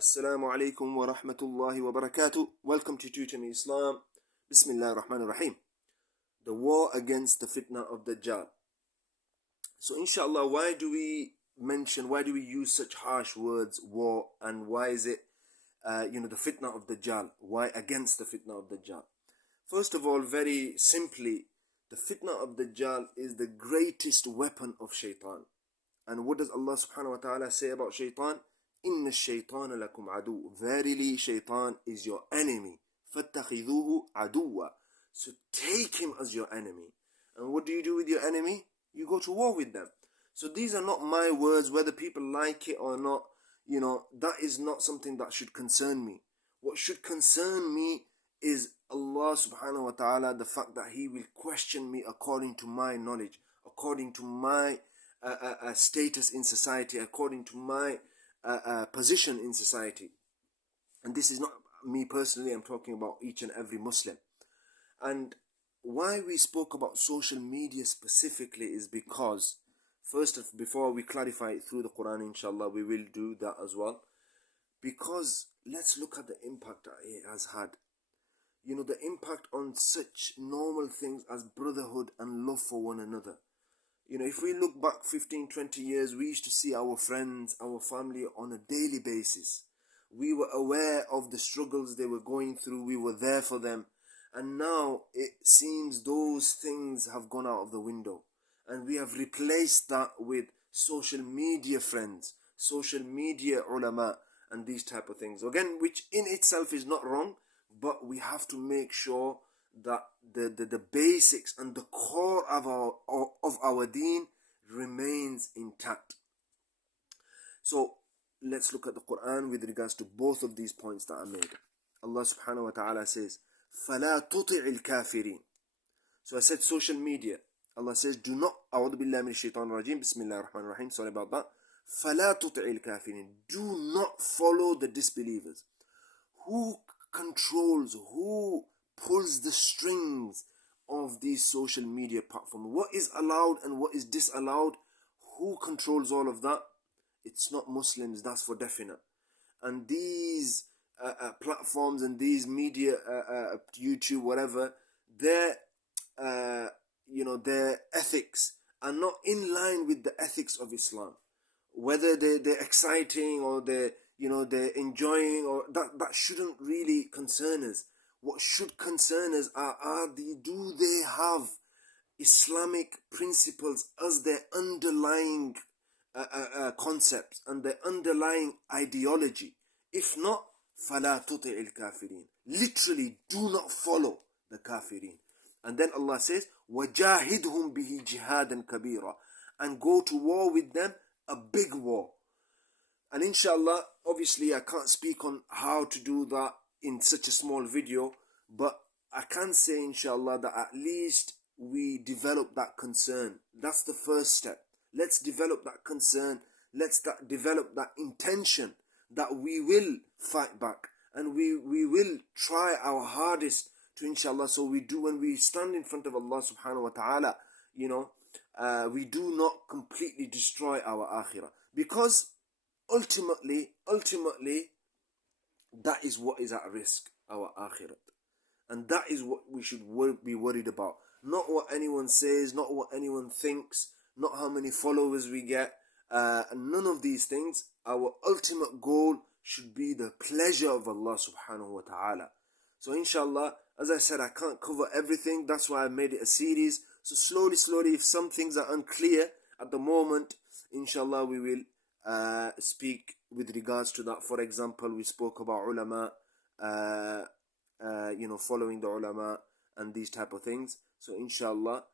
Assalamu alaikum wa rahmatullahi wa barakatuh. Welcome to Tutor Me Islam. Bismillah ar-Rahman ar-Rahim. The war against the fitna of Dajjal. So inshallah, why do we use such harsh words, war, and why is it, the fitna of Dajjal? Why against the fitna of Dajjal? First of all, very simply, the fitna of Dajjal is the greatest weapon of shaitan. And what does Allah subhanahu wa ta'ala say about shaitan? Inna shaytana lakum adu. Verily, shaitan is your enemy. Fattakhidhuhu aduwa. So take him as your enemy. And what do you do with your enemy? You go to war with them. So these are not my words, whether people like it or not. That is not something that should concern me. What should concern me is Allah subhanahu wa ta'ala, the fact that He will question me according to my knowledge, according to my status in society, according to my position in society. And this is not me personally, I'm talking about each and every Muslim. And why we spoke about social media specifically is because, before we clarify it through the Quran, inshallah, we will do that as well. Because let's look at the impact that it has had. The impact on such normal things as brotherhood and love for one another. If we look back 15, 20 years, we used to see our friends, our family on a daily basis. We were aware of the struggles they were going through. We were there for them. And now it seems those things have gone out of the window. And we have replaced that with social media friends, social media ulama, and these type of things. Again, which in itself is not wrong, but we have to make sure that the basics and the core of our deen remains intact. So let's look at the Quran with regards to both of these points that I made. Allah subhanahu wa ta'ala says, فَلَا تُطِعِ الْكَافِرِينَ. So I said social media. Allah says, do not, أعوذ بالله من الشيطان الرجيم, Bismillah ar-Rahman ar-Rahim, sorry about that. فَلَا تُطِعِ الْكَافِرِينَ. Do not follow the disbelievers. Who controls, who pulls the strings of these social media platforms? What is allowed and what is disallowed? Who controls all of that? It's not Muslims, that's for definite. And these platforms and these media, YouTube, whatever, their ethics are not in line with the ethics of Islam. Whether they're exciting or they're enjoying, or that shouldn't really concern us. What should concern us do they have Islamic principles as their underlying concepts and their underlying ideology? If not, فَلَا تُطِعِ الْكَافِرِينَ. Literally, do not follow the kafirin. And then Allah says, وَجَاهِدْهُمْ بِهِ جِهَادًا كَبِيرًا. And go to war with them, a big war. And inshallah, obviously I can't speak on how to do that in such a small video, but I can say inshallah that at least we develop that concern. That's the first step. Let's develop that concern. Let's develop that intention that we will fight back and we will try our hardest to, inshallah, so we do, when we stand in front of Allah subhanahu wa ta'ala, we do not completely destroy our akhirah, because ultimately that is what is at risk, our akhirah. And that is what we should be worried about. Not what anyone says, not what anyone thinks, not how many followers we get, none of these things. Our ultimate goal should be the pleasure of Allah subhanahu wa ta'ala. So inshallah, as I said, I can't cover everything, that's why I made it a series. So slowly, if some things are unclear at the moment, inshallah we will speak with regards to that. For example, we spoke about ulama, following the ulama and these type of things. So inshallah,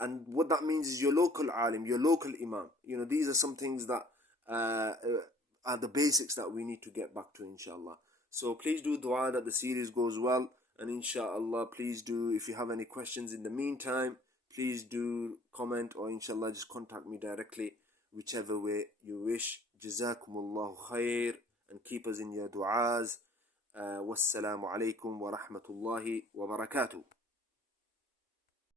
and what that means is your local alim, your local imam. These are some things that are the basics that we need to get back to, inshallah. So please do dua that the series goes well, and inshallah, please do, if you have any questions in the meantime, please do comment, or inshallah just contact me directly, whichever way you wish. Jazakumullahu khair, and keep us in your du'as. Wassalamu alaikum wa rahmatullahi wa barakatuh.